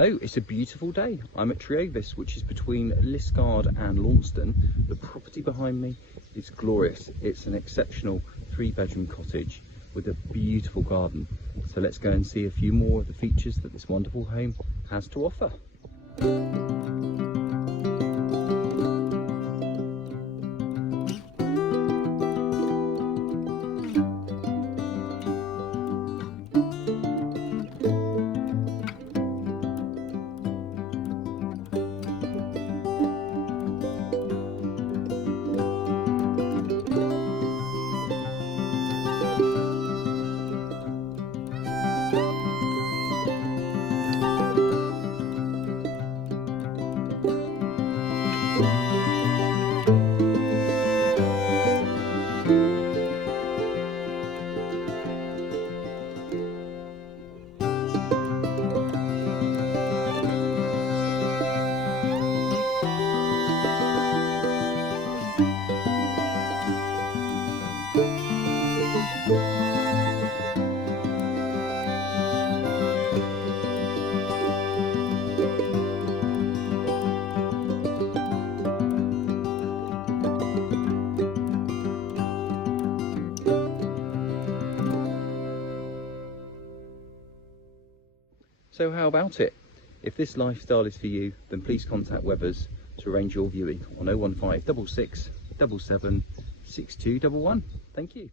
Hello, it's a beautiful day. I'm at Treovis, which is between Liskeard and Launceston. The property behind me is glorious. It's an exceptional 3-bedroom cottage with a beautiful garden. So let's go and see a few more of the features that this wonderful home has to offer. So how about it? If this lifestyle is for you, then please contact Webbers to arrange your viewing on 01566 77 6211. Thank you.